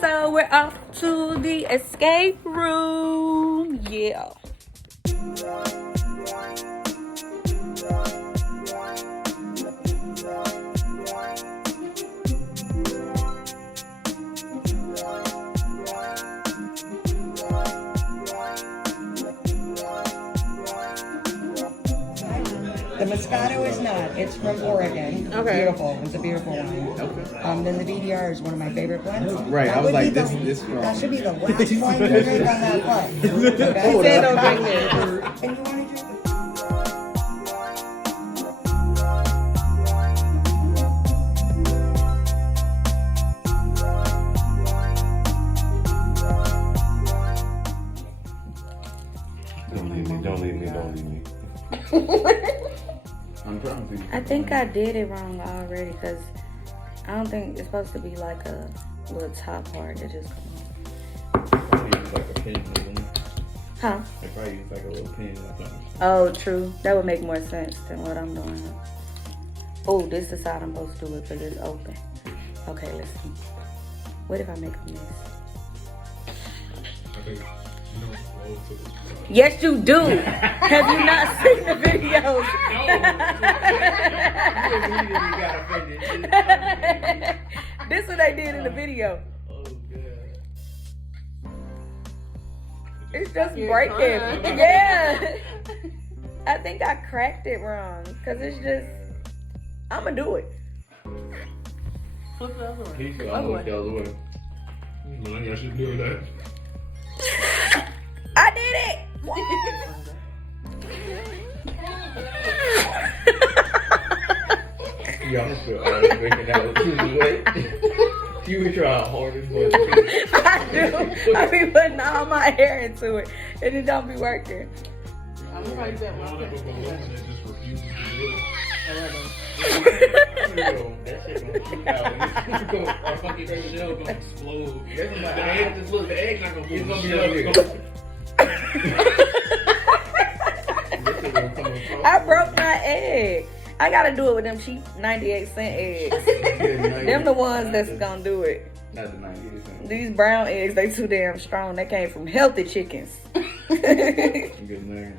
So we're off to the escape room. Yeah. The Moscato is not. It's from Oregon. Okay. Beautiful. It's a beautiful wine. Okay. Then the VDR is one of my favorite blends. Right. That I was would be like, this from. That should be the last wine you drink on that flight. Okay? He said don't drink this. And you want to drink it? Don't leave me. I'm trying to. I think I did it wrong already because I don't think it's supposed to be like a little top part that just come Probably use like a pin or something. on. Huh? I probably use like a little pin or something. Oh, true. That would make more sense than what I'm doing. Oh, this is the side I'm supposed to do it because it's open. Okay, let's see. What if I make a mess? I think you don't roll to the side. Yes, you do. Have you not seen the videos? This is what they did in the video. Oh, God. It's just breaking. Yeah. I think I cracked it wrong because it's just. I'm gonna do it. Flip it over. He's going the other way. I should do that. I did it. Y'all feel making out too late. You were trying harder, but I do. I be putting all my hair into it, and it don't be working. I'm gonna try that One of one. them that just refuses to do it. that shit gonna shoot out. It's gonna our fucking baby shell gonna explode. That's what the egg just look. The egg not gonna move. It's gonna be like I broke my egg. I gotta do it with them cheap 98-cent eggs. Them the ones that's gonna do it. Not the 98 cents. These brown eggs, they too damn strong. They came from healthy chickens. Good man.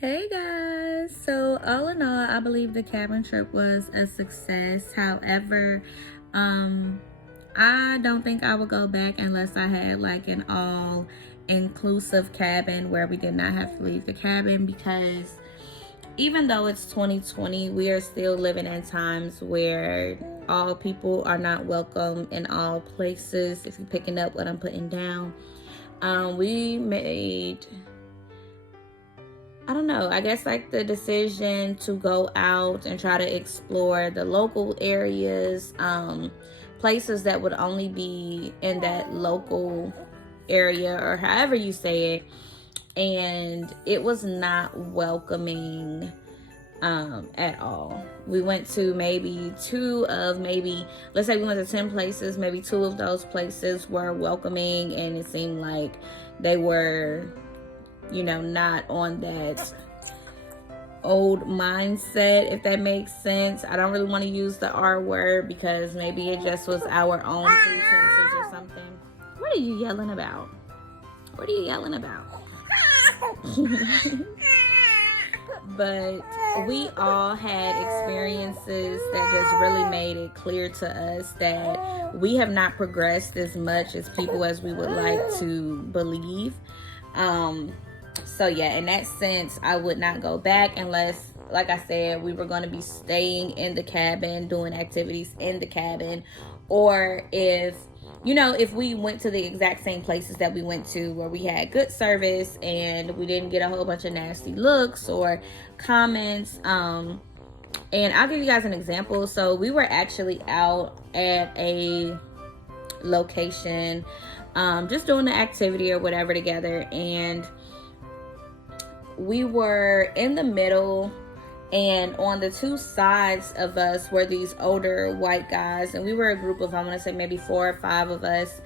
Hey guys, so all in all, I believe the cabin trip was a success. However, I don't think I would go back unless I had like an all inclusive cabin where we did not have to leave the cabin, because even though it's 2020, we are still living in times where all people are not welcome in all places. If you're picking up what I'm putting down, we made, I don't know, I guess like the decision to go out and try to explore the local areas, places that would only be in that local area or however you say it. And it was not welcoming at all. We went to maybe let's say we went to 10 places, maybe 2 of those places were welcoming, and it seemed like they were, not on that old mindset, if that makes sense. I don't really want to use the R word because maybe it just was our own pretenses or something. What are you yelling about? What are you yelling about? But we all had experiences that just really made it clear to us that we have not progressed as much as people as we would like to believe. So yeah, in that sense, I would not go back unless, like I said, we were going to be staying in the cabin, doing activities in the cabin, or if we went to the exact same places that we went to where we had good service and we didn't get a whole bunch of nasty looks or comments. And I'll give you guys an example. So we were actually out at a location, just doing the activity or whatever together, and we were in the middle, and on the 2 sides of us were these older white guys, and we were a group of, I want to say maybe 4 or 5 of us,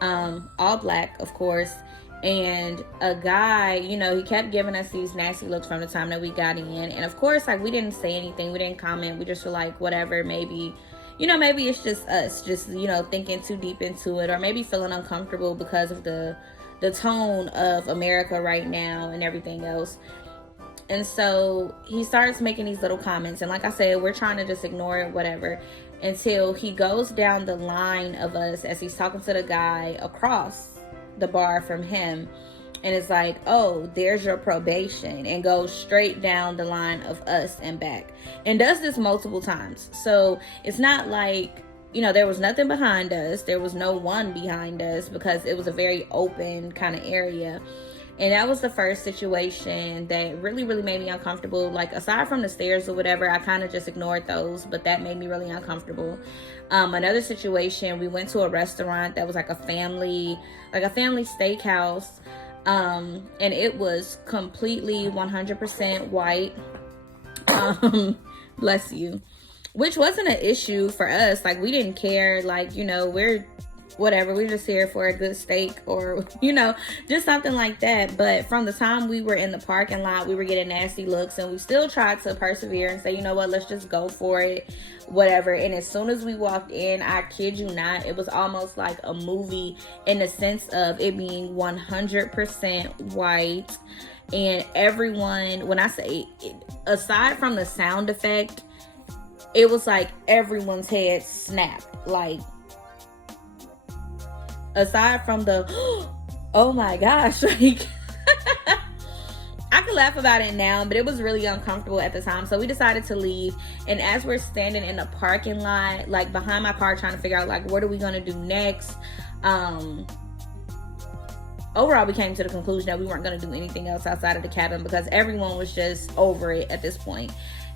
all black, of course. And a guy, he kept giving us these nasty looks from the time that we got in, and of course, like, we didn't say anything, we didn't comment, we just were like, whatever, maybe it's just us, just thinking too deep into it, or maybe feeling uncomfortable because of the tone of America right now and everything else. And so he starts making these little comments, and like I said, we're trying to just ignore it, whatever, until he goes down the line of us as he's talking to the guy across the bar from him, and it's like, oh, there's your probation, and goes straight down the line of us and back, and does this multiple times. So it's not like, there was nothing behind us, there was no one behind us, because it was a very open kind of area. And that was the first situation that really, really made me uncomfortable. Like, aside from the stairs or whatever, I kind of just ignored those, but that made me really uncomfortable. Another situation, we went to a restaurant that was like a family steakhouse. And it was completely 100% white. Bless you. Which wasn't an issue for us. Like, we didn't care. Like, we're just here for a good steak, or just something like that. But from the time we were in the parking lot, we were getting nasty looks, and we still tried to persevere and say, you know what, let's just go for it, whatever. And as soon as we walked in, I kid you not, it was almost like a movie in the sense of it being 100% white. And everyone, when I say it, aside from the sound effect, it was like everyone's head snapped. Like, aside from the oh my gosh, like I can laugh about it now, but it was really uncomfortable at the time. So we decided to leave, and as we're standing in the parking lot, like behind my car, trying to figure out like what are we gonna do next, overall we came to the conclusion that we weren't gonna do anything else outside of the cabin, because everyone was just over it at this point.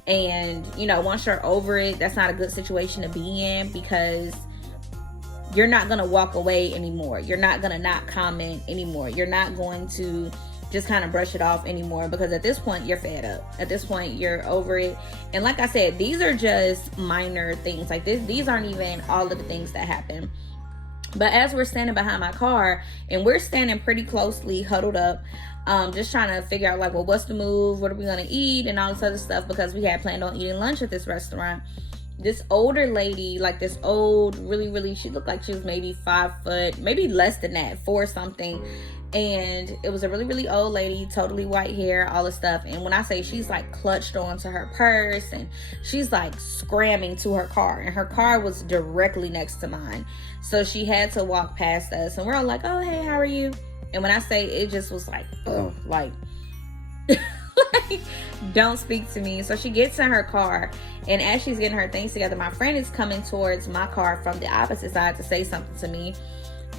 And once you're over it, that's not a good situation to be in, because you're not going to walk away anymore. You're not going to not comment anymore. You're not going to just kind of brush it off anymore, because at this point you're fed up. At this point you're over it. And like I said, these are just minor things. Like these aren't even all of the things that happen. But as we're standing behind my car, and we're standing pretty closely huddled up, just trying to figure out like, well, what's the move? What are we going to eat? And all this other stuff, because we had planned on eating lunch at this restaurant. This older lady, like this old, really, really, she looked like she was maybe 5 foot, maybe less than that, 4 something. And it was a really, really old lady, totally white hair, all this stuff. And when I say she's like clutched onto her purse and she's like scramming to her car, and her car was directly next to mine. So she had to walk past us, and we're all like, oh, hey, how are you? And when I say it just was like, oh, like, like, don't speak to me. So she gets in her car, and as she's getting her things together, my friend is coming towards my car from the opposite side to say something to me.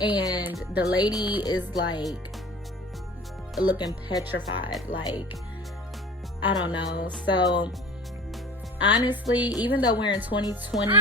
And the lady is like looking petrified, like, I don't know. So honestly, even though we're in 2020,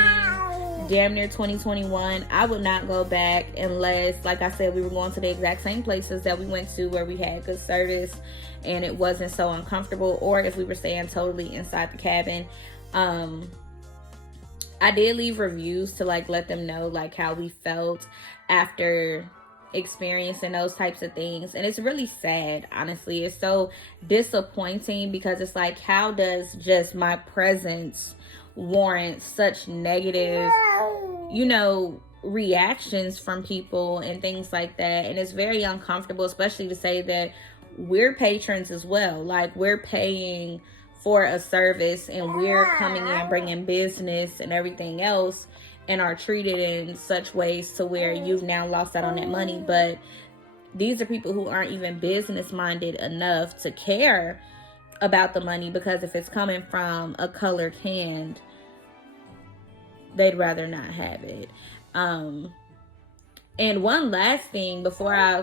damn near 2021, I would not go back unless, like I said, we were going to the exact same places that we went to where we had good service and it wasn't so uncomfortable, or if we were staying totally inside the cabin. I did leave reviews to like let them know like how we felt after experiencing those types of things, and it's really sad, honestly. It's so disappointing because it's like, how does just my presence warrant such negative, you know, reactions from people and things like that? And it's very uncomfortable, especially to say that we're patrons as well. Like, we're paying for a service and we're coming in bringing business and everything else, and are treated in such ways to where you've now lost out on that money. But these are people who aren't even business minded enough to care about the money, because if it's coming from a colored hand, they'd rather not have it. And one last thing before I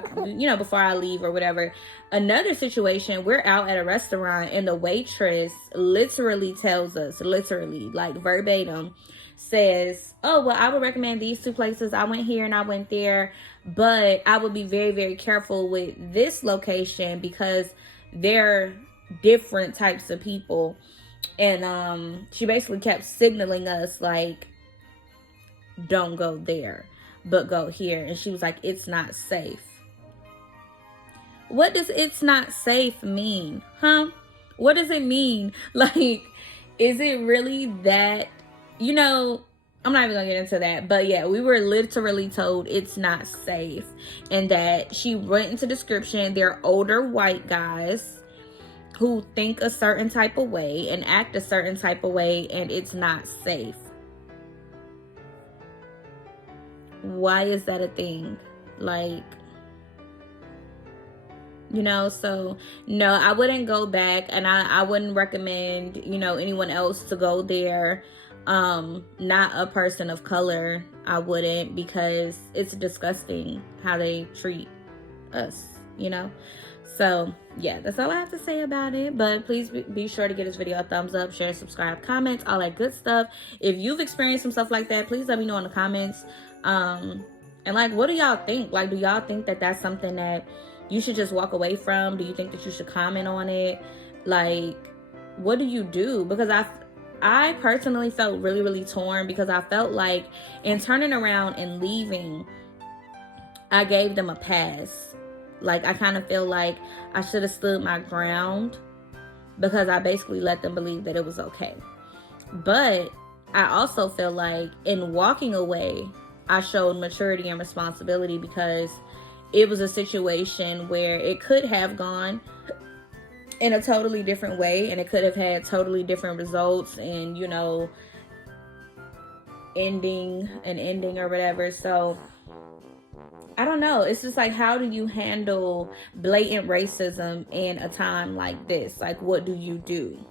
leave or whatever, another situation, we're out at a restaurant and the waitress literally tells us, like verbatim, says, oh, well, I would recommend these two places. I went here and I went there, but I would be very, very careful with this location because they're different types of people. And she basically kept signaling us like, don't go there, but go here. And she was like, it's not safe. What does it's not safe mean? Huh? What does it mean? Like, is it really that, you know, I'm not even gonna get into that. But yeah, we were literally told it's not safe. And that she went into description, they're older white guys who think a certain type of way and act a certain type of way, and it's not safe. Why is that a thing? Like, you know, so no, I wouldn't go back, and I wouldn't recommend, you know, anyone else to go there. Not a person of color, I wouldn't, because it's disgusting how they treat us, you know. So yeah, that's all I have to say about it. But please be sure to give this video a thumbs up, share, subscribe, comments, all that good stuff. If you've experienced some stuff like that, please let me know in the comments. And like, what do y'all think? Like, do y'all think that that's something that you should just walk away from? Do you think that you should comment on it? Like, what do you do? Because I personally felt really, really torn, because I felt like in turning around and leaving, I gave them a pass. Like, I kind of feel like I should have stood my ground, because I basically let them believe that it was okay. But I also feel like in walking away, I showed maturity and responsibility, because it was a situation where it could have gone in a totally different way, and it could have had totally different results, and, you know, ending or whatever. So I don't know. It's just like, how do you handle blatant racism in a time like this? Like, what do you do?